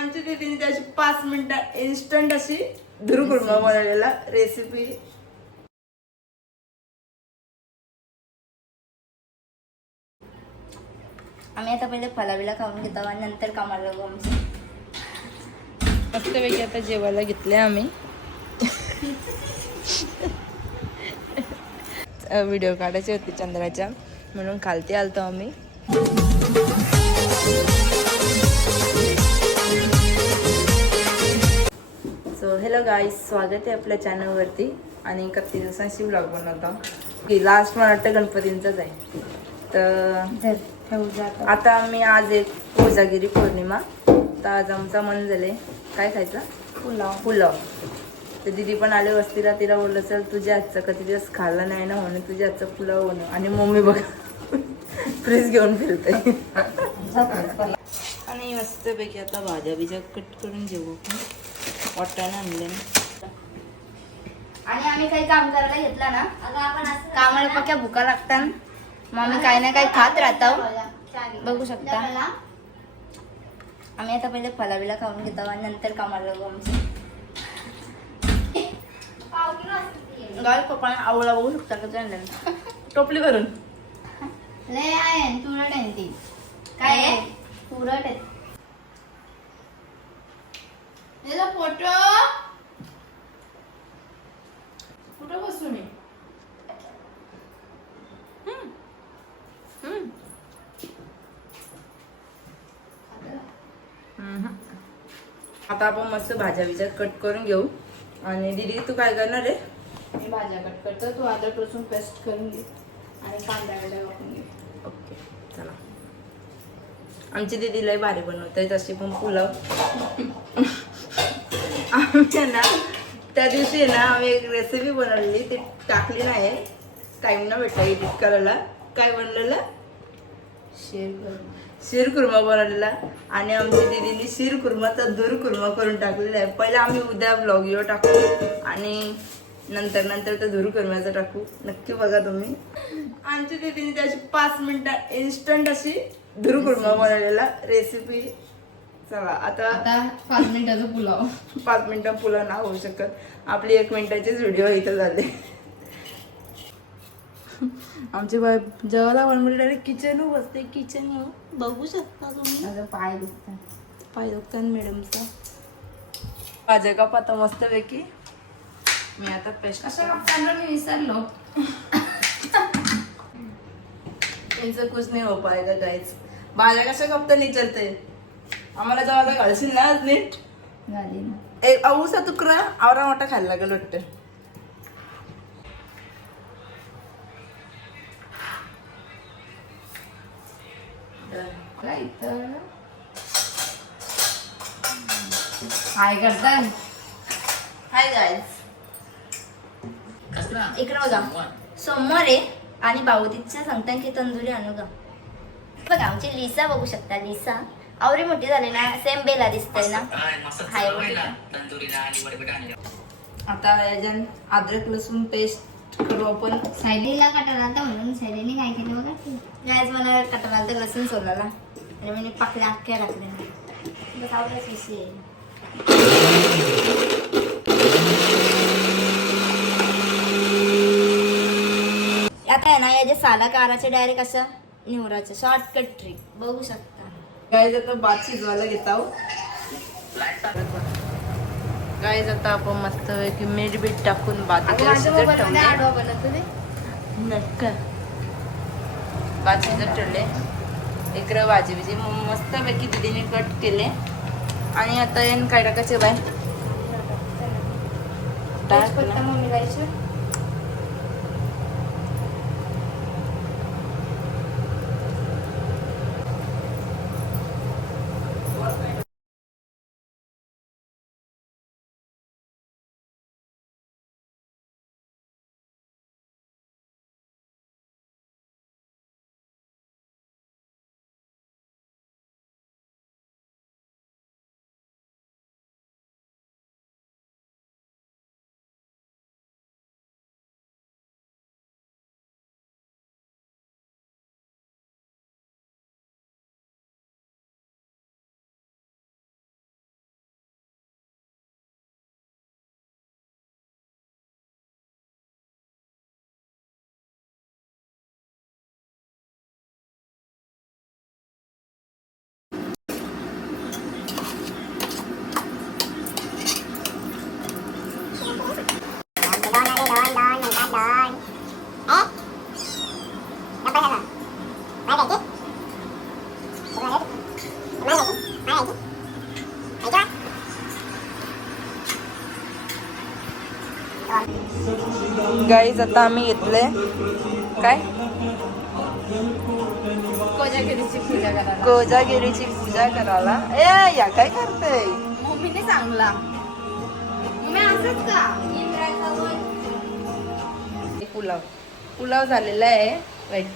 आमची दीदीने त्याची पाच मिनिटं इन्स्टंट अशी धुरुकुर्मा बनवलेला रेसिपी आम्ही आता पहिले फलाबिला खाऊन घेतो आणि नंतर कामाला लागू आमचं. मस्तपैकी आता जेवायला घेतले आम्ही. व्हिडिओ काढायचे होते चंद्राच्या. म्हणून खालती आलतो आम्ही. हॅलो गाईज स्वागत आहे आपल्या चॅनलवरती आणि किती दिवसांशी ब्लॉग बनवतो की लास्ट मला वाटतं गणपतींचाच आहे. तर आता. आम्ही आज एक कोजागिरी पौर्णिमा. तर आज आमचा मन झाले काय खायचं? पुलाव. पुलाव. तर दिदी पण आले वस्तीला. तिला बोललं चल तुझ्या हातचं कधी दिवस खाल्ला नाही ना म्हणून तुझ्या हातचं पुलाव बनव. आणि मम्मी बघ फ्रीज घेऊन फिरते. आणि मस्तपैकी आता भाज्या बिज्या कट करून जेवू वाटाणे आणले. आणि आम्ही काही काम करायला घेतला ना. कामाला पक्या भुका लागतात मग आम्ही काही ना काही खात राहतो. बघू शकता. आम्ही आता पहिले फलाबिला खाऊन घेतो आणि नंतर कामाला लागू आमचं. गावी पप्पा आवडा बघू शकता का टोपली भरून. लय आहे तुरट आहे ती. काय आहे? तुरट आहे. आता आपण मस्त भाज्या बिज्या कट करून घेऊ. आणि दीदी तू काय करणार आहे? मी भाज्या कट करतो. तू अद्रक लसूण पेस्ट करून घे आणि कांदा वगैरे वापरून घे. ओके चला. आमची दीदी लय भारी बनवते तशी पण पुलाव. आमच्या ना त्या दिवशी ना आम्ही एक रेसिपी बनवलेली ती टाकली नाही टाईम ना भेटला एडिट करायला. काय बनलेलं? शेर करून शिरकुर्मा बनवलेला. आणि आमच्या दीदीने शिरकुर्माचा दूर कुर्मा करून टाकलेला आहे. पहिला आम्ही उद्या ब्लॉग यो टाकू आणि नंतर नंतर तर धुरू कुर्म्याचं टाकू. नक्की बघा तुम्ही. आमच्या दीदीने त्याची पाच मिनिटं इन्स्टंट अशी धुरू कुर्मा बनवलेला रेसिपी चला आता आता पाच मिनिटाचा पुलाव. पाच मिनिटं पुला ना होऊ शकत. आपली एक मिनिटाचीच व्हिडिओ इथं झाले. आमचे बाय जेवायला बनवले डायरेक्ट किचन बसते. किचन बघू शकता तुम्ही. माझं पाय दुखतात पाय दुखतात मॅडमचा. माझ्या का पाता मस्त पैकी मी आता पेस्ट असं कापताना मी विसरलो. त्यांचं कुछ नाही हो पाएगा गाईच भाज्या कशा कपता नाही चलते आम्हाला जेव्हा घालशील ना आज नीट? झाली ना एक अऊसा तुकडा. आवरा मोठा खायला लागेल वाटतं. काय करताय हाय गाईज इकडे बघा. सोमवार. आहे आणि बावतीच्या सांगता की तंदुरी आणू का? बघा आमची लिसा बघू शकता. लिसा आवरी मोठी झाली ना सेम बेला दिसतंय ना? हाय आता याच्यात अद्रक लसूण पेस्ट करू आपण. सायलीला कटण आलता म्हणून सायलीने काय केलं बघा. गायच मला कटण आलता लसूण सोडला आणि मी पाकल्या अख्ख्या टाकल्या विषय. आता आहे ना याच्या साला काराच्या डायरेक्ट अशा निवराच्या शॉर्टकट ट्रिक बघू शकता. गाईज आता भात शिजवायला घेत आहोत. गाईज आता आपण मस्त की मीठ बीठ टाकून शिजत मोबाईलमध्ये ठेवले नक्का भात शिजत ठेवले इकडं भाजी बिजी. मग मस्तपैकी दिदीने कट केले. आणि आता येऊन काय टाकायचे बाय टाक गाईज आता आम्ही घेतले. काय? कोजागिरीची पूजा करायला. कोजागिरीची पूजा करायला. ए या काय करते? मम्मीने सांगला. मम्मी असंच का? इंद्रायचं पुलाव. पुलाव झालेला आहे. वाईट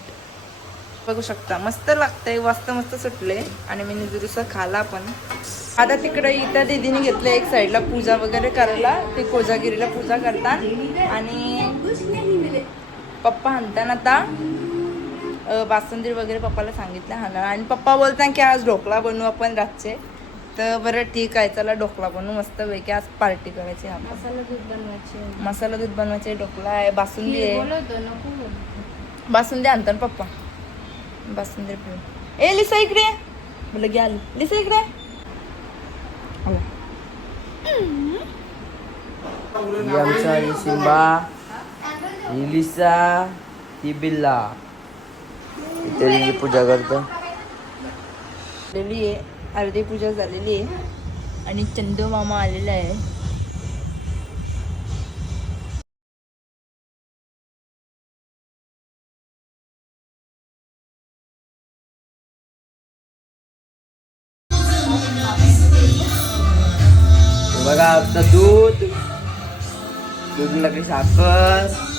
बघू शकता. मस्त लागतंय मस्त मस्त सुटले आणि मी दुरुस्त खाला पण. आता तिकडे इथं दीदीने घेतलं एक साईडला पूजा वगैरे करायला. ते कोजागिरीला पूजा करतात. आणि पप्पा हाणताना आता बासुंदी वगैरे पप्पाला सांगितलं हाणा आणि पप्पा बोलतात की आज ढोकळा बनवू आपण रातचे. तर बरं ठीक आहे चला ढोकळा बनवू. मस्त पैकी आज पार्टी करायची मसाला दूध बनवायची मसाला दूध बनवायचे ढोकळा आहे बासुंदी आहे. बासुंदी आणतो ना पप्पा. बासुंदी पिऊ। ए लिसा इकडे ये. घे आली। लिसा इकडे ये. आमचा ही सिंबा ही लिसा ही बिल्ला। इथे पूजा करतो। झालेली आहे अर्धी पूजा झालेली आहे. आणि चंदू मामा आलेला आहे. बघा आता दूध दूध लागली साखर.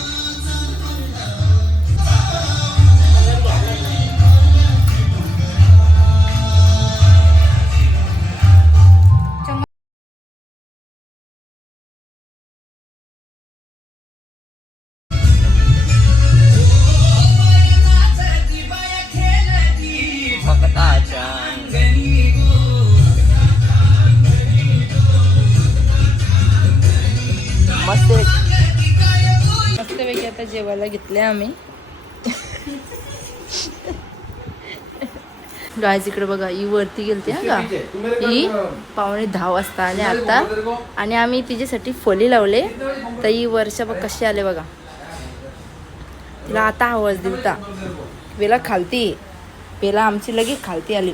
मस्त मस्तपैकी आता जेवायला घेतले आम्ही. गाय इकडे बघा ही वरती गेलते हा का? ही पावणे दहा वाजता आले आता. आणि आम्ही तिच्यासाठी फली लावले. तर ही वर्षा बघ कशी आले बघा. तिला आता आवाज दिलता पेला खालती. पेला आमची लगेच खालती आली.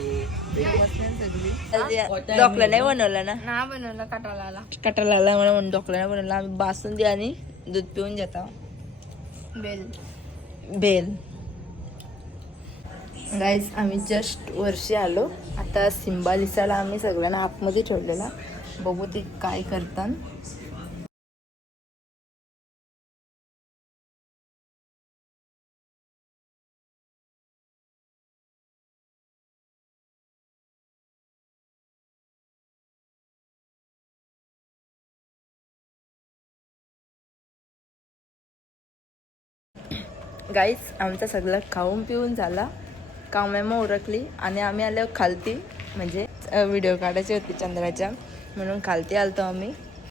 डॉकला नाही बनवला ना? ना बनवलं कटाला आला कटाला आला मला म्हणून डॉकला नाही बनवला. आम्ही बासुंदी आणि दूध पिऊन जाता बेल. बेल. गाईज आम्ही जस्ट वर्षी आलो. आता सिंबालिसाला आम्ही सगळ्यांना आतमध्ये ठेवलेला. बघू ते काय करतात. गाईस आमचा सगळं खाऊन पिऊन झाला. कामेमा उरकली आणि आम्ही आलो खालती म्हणजे व्हिडिओ काढायची होती चंद्राच्या. म्हणून खालती आलतो आम्ही.